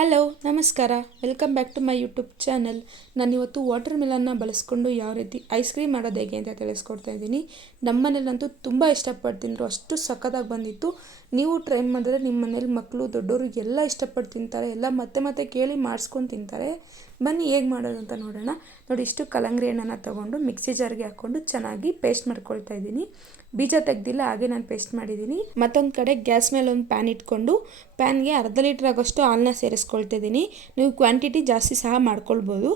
Hello ನಮಸ್ಕಾರ, welcome back to my YouTube channel. ನಾನಿವತ್ತು water ಮೆಲನ್ನ ಬಳಸ್ಕೊಂಡು ಯಾವ ರೀತಿ ಐಸ್ ಕ್ರೀಮ್ ಮಾಡೋದು ಹೇಗೆ ಅಂತ ತಿಳಿಸ್ಕೊಡ್ತಾ ಇದ್ದೀನಿ. ನಮ್ಮನೇಲಂತೂ ತುಂಬ ಇಷ್ಟಪಟ್ಟು ತಿಂದರು, ಅಷ್ಟು ಸಖತ್ತಾಗಿ ಬಂದಿತ್ತು. ನೀವು ಟ್ರೈ ಮಾಡಿದ್ರೆ ನಿಮ್ಮ ಮನೇಲಿ ಮಕ್ಕಳು ದೊಡ್ಡವರು ಎಲ್ಲ ಇಷ್ಟಪಟ್ಟು ತಿಂತಾರೆ, ಎಲ್ಲ ಮತ್ತೆ ಮತ್ತೆ ಕೇಳಿ ಮಾಡಿಸ್ಕೊಂಡು ತಿಂತಾರೆ. ಬನ್ನಿ ಹೇಗೆ ಮಾಡೋದು ಅಂತ ನೋಡೋಣ. ನೋಡಿ, ಇಷ್ಟು ಕಲ್ಲಂಗಡಿ ಹಣ್ಣನ್ನು ತೊಗೊಂಡು ಮಿಕ್ಸಿ ಜಾರ್ಗೆ ಹಾಕ್ಕೊಂಡು ಚೆನ್ನಾಗಿ ಪೇಸ್ಟ್ ಮಾಡ್ಕೊಳ್ತಾ ಇದ್ದೀನಿ. ಬೀಜ ತೆಗ್ದಿಲ್ಲ, ಹಾಗೆ ನಾನು ಪೇಸ್ಟ್ ಮಾಡಿದ್ದೀನಿ. ಮತ್ತೊಂದು ಕಡೆ ಗ್ಯಾಸ್ ಮೇಲೆ ಒಂದು ಪ್ಯಾನ್ ಇಟ್ಕೊಂಡು ಪ್ಯಾನ್ಗೆ ಅರ್ಧ ಲೀಟ್ರ್ ಆಗೋಷ್ಟು ಹಾಲನ್ನ ಸೇರಿಸ್ಕೊಳ್ತಾ ಇದ್ದೀನಿ. ನೀವು ಕ್ವಾಂಟಿಟಿ ಜಾಸ್ತಿ ಸಹ ಮಾಡ್ಕೊಳ್ಬೋದು.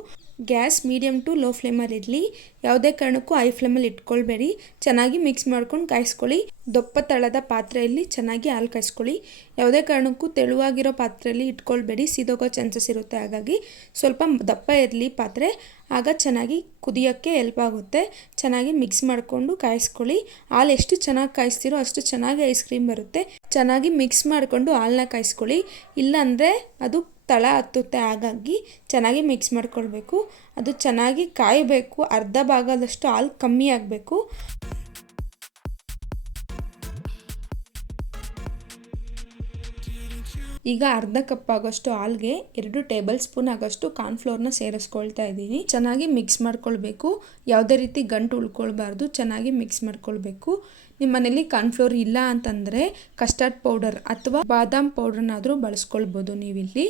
ಗ್ಯಾಸ್ ಮೀಡಿಯಮ್ ಟು ಲೋ ಫ್ಲೇಮಲ್ಲಿ ಇರಲಿ, ಯಾವುದೇ ಕಾರಣಕ್ಕೂ ಹೈ ಫ್ಲೇಮಲ್ಲಿ ಇಟ್ಕೊಳ್ಬೇಡಿ. ಚೆನ್ನಾಗಿ ಮಿಕ್ಸ್ ಮಾಡ್ಕೊಂಡು ಕಾಯಿಸ್ಕೊಳ್ಳಿ. ದಪ್ಪ ತಳದ ಪಾತ್ರೆಯಲ್ಲಿ ಚೆನ್ನಾಗಿ ಹಾಲು ಕಾಯಿಸ್ಕೊಳ್ಳಿ. ಯಾವುದೇ ಕಾರಣಕ್ಕೂ ತೆಳುವಾಗಿರೋ ಪಾತ್ರೆಯಲ್ಲಿ ಇಟ್ಕೊಳ್ಬೇಡಿ, ಸಿದೋಗೋ ಚಾನ್ಸಸ್ ಇರುತ್ತೆ. ಹಾಗಾಗಿ ಸ್ವಲ್ಪ ದಪ್ಪ ಇರಲಿ ಪಾತ್ರೆ, ಆಗ ಚೆನ್ನಾಗಿ ಕುದಿಯೋಕ್ಕೆ ಹೆಲ್ಪ್ ಆಗುತ್ತೆ. ಚೆನ್ನಾಗಿ ಮಿಕ್ಸ್ ಮಾಡಿಕೊಂಡು ಕಾಯಿಸ್ಕೊಳ್ಳಿ. ಹಾಲು ಎಷ್ಟು ಚೆನ್ನಾಗಿ ಕಾಯಿಸ್ತೀರೋ ಅಷ್ಟು ಚೆನ್ನಾಗಿ ಐಸ್ ಕ್ರೀಮ್ ಬರುತ್ತೆ. ಚೆನ್ನಾಗಿ ಮಿಕ್ಸ್ ಮಾಡಿಕೊಂಡು ಹಾಲನ್ನ ಕಾಯಿಸ್ಕೊಳ್ಳಿ, ಇಲ್ಲಾಂದರೆ ಅದು ತಳ ಹತ್ತುತ್ತೆ. ಹಾಗಾಗಿ ಚೆನ್ನಾಗಿ ಮಿಕ್ಸ್ ಮಾಡ್ಕೊಳ್ಬೇಕು. ಅದು ಚೆನ್ನಾಗಿ ಕಾಯಬೇಕು. ಅರ್ಧ ಭಾಗದಷ್ಟು ಹಾಲು ಕಮ್ಮಿ ಆಗಬೇಕು. ಈಗ ಅರ್ಧ ಕಪ್ ಆಗೋಷ್ಟು ಹಾಲ್ಗೆ 2 ಟೇಬಲ್ ಸ್ಪೂನ್ ಆಗೋಷ್ಟು ಕಾರ್ನ್ಫ್ಲೋರ್ನ ಸೇರಿಸ್ಕೊಳ್ತಾ ಇದ್ದೀನಿ. ಚೆನ್ನಾಗಿ ಮಿಕ್ಸ್ ಮಾಡ್ಕೊಳ್ಬೇಕು. ಯಾವುದೇ ರೀತಿ ಗಂಟು ಉಳ್ಕೊಳ್ಬಾರ್ದು. ಚೆನ್ನಾಗಿ ಮಿಕ್ಸ್ ಮಾಡ್ಕೊಳ್ಬೇಕು. ನಿಮ್ಮ ಮನೇಲಿ ಕಾರ್ನ್ಫ್ಲೋರ್ ಇಲ್ಲ ಅಂತಂದರೆ ಕಸ್ಟರ್ಡ್ ಪೌಡರ್ ಅಥವಾ ಬಾದಾಮ್ ಪೌಡರ್ನಾದರೂ ಬಳಸ್ಕೊಳ್ಬೋದು ನೀವಿಲ್ಲಿ.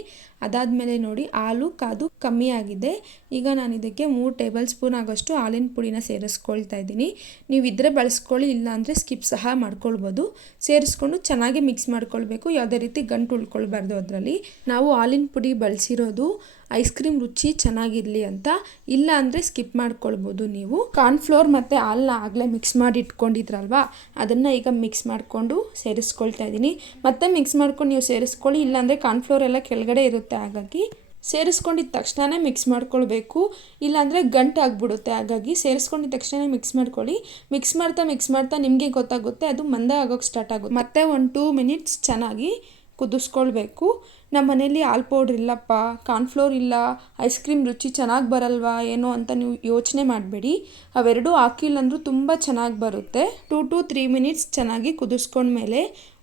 ಅದಾದಮೇಲೆ ನೋಡಿ, ಹಾಲು ಕಾದು ಕಮ್ಮಿ ಆಗಿದೆ. ಈಗ ನಾನು ಇದಕ್ಕೆ 3 ಟೇಬಲ್ ಸ್ಪೂನ್ ಆಗೋಷ್ಟು ಹಾಲಿನ ಪುಡಿನ ಸೇರಿಸ್ಕೊಳ್ತಾ ಇದ್ದೀನಿ. ನೀವು ಇದ್ರೆ ಬಳಸ್ಕೊಳ್ಳಿ, ಇಲ್ಲ ಅಂದರೆ ಸ್ಕಿಪ್ ಸಹ ಮಾಡ್ಕೊಳ್ಬೋದು. ಸೇರಿಸ್ಕೊಂಡು ಚೆನ್ನಾಗಿ ಮಿಕ್ಸ್ ಮಾಡ್ಕೊಳ್ಬೇಕು. ಯಾವುದೇ ರೀತಿ ಗಂಟು ಉಳ್ಕೊಳ್ಬಾರ್ದು. ಅದರಲ್ಲಿ ನಾವು ಹಾಲಿನ ಪುಡಿ ಬಳಸಿರೋದು ಐಸ್ ಕ್ರೀಮ್ ರುಚಿ ಚೆನ್ನಾಗಿರಲಿ ಅಂತ, ಇಲ್ಲ ಅಂದರೆ ಸ್ಕಿಪ್ ಮಾಡ್ಕೊಳ್ಬೋದು. ನೀವು ಕಾರ್ನ್ಫ್ಲೋರ್ ಮತ್ತು ಹಾಲನ್ನ ಆಗಲೇ ಮಿಕ್ಸ್ ಮಾಡಿ ಇಟ್ಕೊಂಡಿದ್ರಲ್ವಾ, ಅದನ್ನು ಈಗ ಮಿಕ್ಸ್ ಮಾಡಿಕೊಂಡು ಸೇರಿಸ್ಕೊಳ್ತಾ ಇದ್ದೀನಿ. ಮತ್ತೆ ಮಿಕ್ಸ್ ಮಾಡ್ಕೊಂಡು ನೀವು ಸೇರಿಸ್ಕೊಳ್ಳಿ, ಇಲ್ಲಾಂದರೆ ಕಾರ್ನ್ಫ್ಲೋರ್ ಎಲ್ಲ ಕೆಳಗಡೆ ಇರುತ್ತೆ. ಹಾಗಾಗಿ ಸೇರಿಸ್ಕೊಂಡಿದ್ದ ತಕ್ಷಣವೇ ಮಿಕ್ಸ್ ಮಾಡ್ಕೊಳ್ಬೇಕು, ಇಲ್ಲಾಂದರೆ ಗಂಟು ಆಗಿಬಿಡುತ್ತೆ. ಹಾಗಾಗಿ ಸೇರಿಸ್ಕೊಂಡಿದ್ದ ತಕ್ಷಣ ಮಿಕ್ಸ್ ಮಾಡ್ಕೊಳ್ಳಿ. ಮಿಕ್ಸ್ ಮಾಡ್ತಾ ನಿಮಗೆ ಗೊತ್ತಾಗುತ್ತೆ, ಅದು ಮಂದ ಆಗೋಕ್ಕೆ ಸ್ಟಾರ್ಟ್ ಆಗುತ್ತೆ. ಮತ್ತೆ ಒಂದು 2 ಮಿನಿಟ್ಸ್ ಚೆನ್ನಾಗಿ ಕುದಿಸ್ಕೊಳ್ಬೇಕು. ನಮ್ಮ ಮನೇಲಿ ಹಾಲು ಪೌಡ್ರ್ ಇಲ್ಲಪ್ಪ, ಕಾರ್ನ್ಫ್ಲೋರ್ ಇಲ್ಲ, ಐಸ್ ಕ್ರೀಮ್ ರುಚಿ ಚೆನ್ನಾಗಿ ಬರಲ್ವಾ ಏನೋ ಅಂತ ನೀವು ಯೋಚನೆ ಮಾಡಬೇಡಿ. ಅವೆರಡೂ ಹಾಕಿಲ್ಲ ಅಂದರೂ ತುಂಬ ಚೆನ್ನಾಗಿ ಬರುತ್ತೆ. 2 to 3 ಮಿನಿಟ್ಸ್ ಚೆನ್ನಾಗಿ ಕುದಿಸ್ಕೊಂಡ್ಮೇಲೆ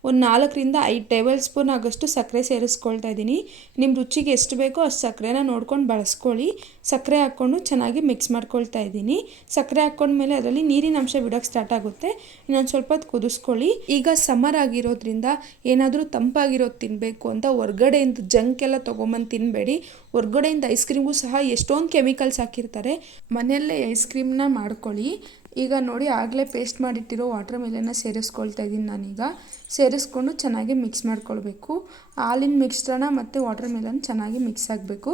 ಒಂದು 4ರಿಂದ 5 ಟೇಬಲ್ ಸ್ಪೂನ್ ಆಗೋಷ್ಟು ಸಕ್ಕರೆ ಸೇರಿಸ್ಕೊಳ್ತಾ ಇದ್ದೀನಿ. ನಿಮ್ಮ ರುಚಿಗೆ ಎಷ್ಟು ಬೇಕೋ ಅಷ್ಟು ಸಕ್ಕರೆನ ನೋಡ್ಕೊಂಡು ಬಳಸ್ಕೊಳ್ಳಿ. ಸಕ್ಕರೆ ಹಾಕ್ಕೊಂಡು ಚೆನ್ನಾಗಿ ಮಿಕ್ಸ್ ಮಾಡ್ಕೊಳ್ತಾ ಇದ್ದೀನಿ. ಸಕ್ಕರೆ ಹಾಕ್ಕೊಂಡ್ಮೇಲೆ ಅದರಲ್ಲಿ ನೀರಿನ ಅಂಶ ಬಿಡೋಕ್ಕೆ ಸ್ಟಾರ್ಟ್ ಆಗುತ್ತೆ. ಇನ್ನೊಂದು ಸ್ವಲ್ಪ ಹೊತ್ತು ಕುದಿಸ್ಕೊಳ್ಳಿ. ಈಗ ಸಮ್ಮರ್ ಆಗಿರೋದ್ರಿಂದ ಏನಾದರೂ ತಂಪಾಗಿರೋದು ತಿನ್ನಬೇಕು ಅಂತ ಹೊರ್ಗಡೆಯಿಂದ ಜಂಕ್ ಎಲ್ಲ ತೊಗೊಂಬಂದು ತಿನ್ನಬೇಡಿ. ಹೊರ್ಗಡೆಯಿಂದ ಐಸ್ ಕ್ರೀಮ್ಗೂ ಸಹ ಎಷ್ಟೊಂದು ಕೆಮಿಕಲ್ಸ್ ಹಾಕಿರ್ತಾರೆ. ಮನೆಯಲ್ಲೇ ಐಸ್ ಕ್ರೀಮ್ನ ಮಾಡ್ಕೊಳ್ಳಿ. ಈಗ ನೋಡಿ, ಆಗಲೇ ಪೇಸ್ಟ್ ಮಾಡಿಟ್ಟಿರೋ ವಾಟರ್ ಮೆಲನ್ನ ಸೇರಿಸ್ಕೊಳ್ತಾ ಇದ್ದೀನಿ ನಾನೀಗ. ಸೇರಿಸ್ಕೊಂಡು ಚೆನ್ನಾಗಿ ಮಿಕ್ಸ್ ಮಾಡ್ಕೊಳ್ಬೇಕು. ಹಾಲಿನ ಮಿಕ್ಸ್ಚರ್ನ ಮತ್ತು ವಾಟರ್ ಮೆಲನ್ ಚೆನ್ನಾಗಿ ಮಿಕ್ಸ್ ಆಗಬೇಕು.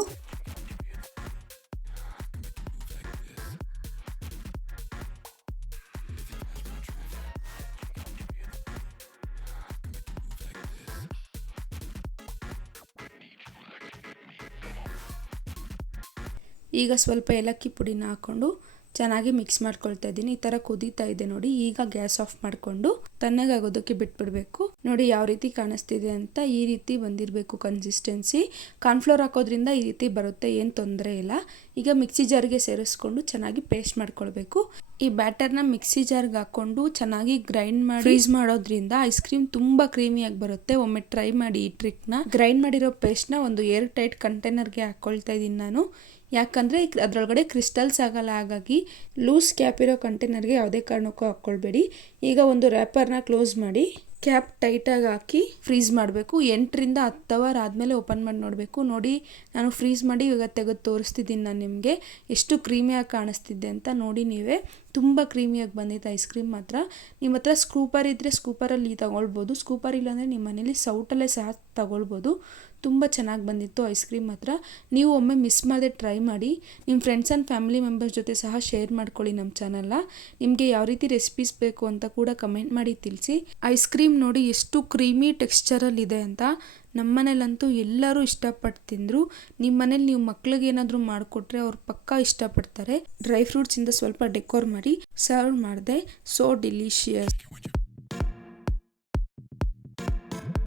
ಈಗ ಸ್ವಲ್ಪ ಏಲಕ್ಕಿ ಪುಡಿನ ಹಾಕ್ಕೊಂಡು ಚೆನ್ನಾಗಿ ಮಿಕ್ಸ್ ಮಾಡ್ಕೊಳ್ತಾ ಇದ್ದೀನಿ. ಈ ಥರ ಕುದೀತಾ ಇದೆ ನೋಡಿ. ಈಗ ಗ್ಯಾಸ್ ಆಫ್ ಮಾಡಿಕೊಂಡು ತಣ್ಣಗಾಗೋದಕ್ಕೆ ಬಿಟ್ಬಿಡಬೇಕು. ನೋಡಿ ಯಾವ ರೀತಿ ಕಾಣಿಸ್ತಿದೆ ಅಂತ. ಈ ರೀತಿ ಬಂದಿರಬೇಕು ಕನ್ಸಿಸ್ಟೆನ್ಸಿ. ಕಾರ್ನ್ಫ್ಲೋರ್ ಹಾಕೋದ್ರಿಂದ ಈ ರೀತಿ ಬರುತ್ತೆ, ಏನು ತೊಂದರೆ ಇಲ್ಲ. ಈಗ ಮಿಕ್ಸಿ ಜಾರ್ಗೆ ಸೇರಿಸ್ಕೊಂಡು ಚೆನ್ನಾಗಿ ಪೇಸ್ಟ್ ಮಾಡ್ಕೊಳ್ಬೇಕು. ಈ ಬ್ಯಾಟರ್ನ ಮಿಕ್ಸಿ ಜಾರ್ಗೆ ಹಾಕ್ಕೊಂಡು ಚೆನ್ನಾಗಿ ಗ್ರೈಂಡ್ ಮಾಡಿ ಫ್ರೀಸ್ ಮಾಡೋದ್ರಿಂದ ಐಸ್ ಕ್ರೀಮ್ ತುಂಬ ಕ್ರೀಮಿಯಾಗಿ ಬರುತ್ತೆ. ಒಮ್ಮೆ ಟ್ರೈ ಮಾಡಿ ಈ ಟ್ರಿಕ್ನ. ಗ್ರೈಂಡ್ ಮಾಡಿರೋ ಪೇಸ್ಟ್ನ ಒಂದು ಏರ್ ಟೈಟ್ ಕಂಟೈನರ್ಗೆ ಹಾಕ್ಕೊಳ್ತಾ ಇದ್ದೀನಿ ನಾನು. ಯಾಕಂದರೆ ಅದರೊಳಗಡೆ ಕ್ರಿಸ್ಟಲ್ಸ್ ಆಗಲ್ಲ. ಹಾಗಾಗಿ ಲೂಸ್ ಕ್ಯಾಪ್ ಇರೋ ಕಂಟೈನರ್ಗೆ ಯಾವುದೇ ಕಾರಣಕ್ಕೂ ಹಾಕ್ಕೊಳ್ಬೇಡಿ. ಈಗ ಒಂದು ರ್ಯಾಪರ್ನ ಕ್ಲೋಸ್ ಮಾಡಿ ಕ್ಯಾಪ್ ಟೈಟಾಗಿ ಹಾಕಿ ಫ್ರೀಸ್ ಮಾಡಬೇಕು. 8ರಿಂದ 10 ಅವರ್ ಆದಮೇಲೆ ಓಪನ್ ಮಾಡಿ ನೋಡಬೇಕು. ನೋಡಿ, ನಾನು ಫ್ರೀಸ್ ಮಾಡಿ ಇವಾಗ ತೆಗೆದು ತೋರಿಸ್ತಿದ್ದೀನಿ ನಾನು ನಿಮಗೆ ಎಷ್ಟು ಕ್ರೀಮಿಯಾಗಿ ಕಾಣಿಸ್ತಿದ್ದೆ ಅಂತ. ನೋಡಿ ನೀವೇ, ತುಂಬ ಕ್ರೀಮಿಯಾಗಿ ಬಂದಿತ್ತು ಐಸ್ ಕ್ರೀಮ್ ಮಾತ್ರ. ನಿಮ್ಮ ಹತ್ರ ಸ್ಕೂಪರ್ ಇದ್ದರೆ ಸ್ಕೂಪರಲ್ಲಿ ತಗೊಳ್ಬೋದು. ಸ್ಕೂಪರ್ ಇಲ್ಲಾಂದರೆ ನಿಮ್ಮ ಮನೇಲಿ ಸೌಟಲ್ಲೇ ಸಹ ತಗೊಳ್ಬೋದು. ತುಂಬ ಚೆನ್ನಾಗಿ ಬಂದಿತ್ತು ಐಸ್ ಕ್ರೀಮ್ ಮಾತ್ರ. ನೀವು ಒಮ್ಮೆ ಮಿಸ್ ಮಾಡದೆ ಟ್ರೈ ಮಾಡಿ. ನಿಮ್ಮ ಫ್ರೆಂಡ್ಸ್ ಆ್ಯಂಡ್ ಫ್ಯಾಮಿಲಿ ಮೆಂಬರ್ಸ್ ಜೊತೆ ಸಹ ಶೇರ್ ಮಾಡ್ಕೊಳ್ಳಿ ನಮ್ಮ ಚಾನಲ್ನ. ನಿಮಗೆ ಯಾವ ರೀತಿ ರೆಸಿಪೀಸ್ ಬೇಕು ಅಂತ ಕೂಡ ಕಮೆಂಟ್ ಮಾಡಿ ತಿಳಿಸಿ. ಐಸ್ ಕ್ರೀಮ್ ನೋಡಿ ಎಷ್ಟು ಕ್ರೀಮಿ ಟೆಕ್ಸ್ಚರಲ್ಲಿದೆ ಅಂತ. ನಮ್ಮ ಮನೇಲಂತೂ ಎಲ್ಲರೂ ಇಷ್ಟಪಟ್ಟು ತಿಂದರು. ನಿಮ್ಮ ಮನೇಲಿ ನೀವು ಮಕ್ಳಿಗೆ ಏನಾದರೂ ಮಾಡಿಕೊಟ್ರೆ ಅವ್ರು ಪಕ್ಕಾ ಇಷ್ಟಪಡ್ತಾರೆ. ಡ್ರೈ ಫ್ರೂಟ್ಸಿಂದ ಸ್ವಲ್ಪ ಡೆಕೋರ್ ಮಾಡಿ ಸರ್ವ್ ಮಾಡಿದೆ. So delicious.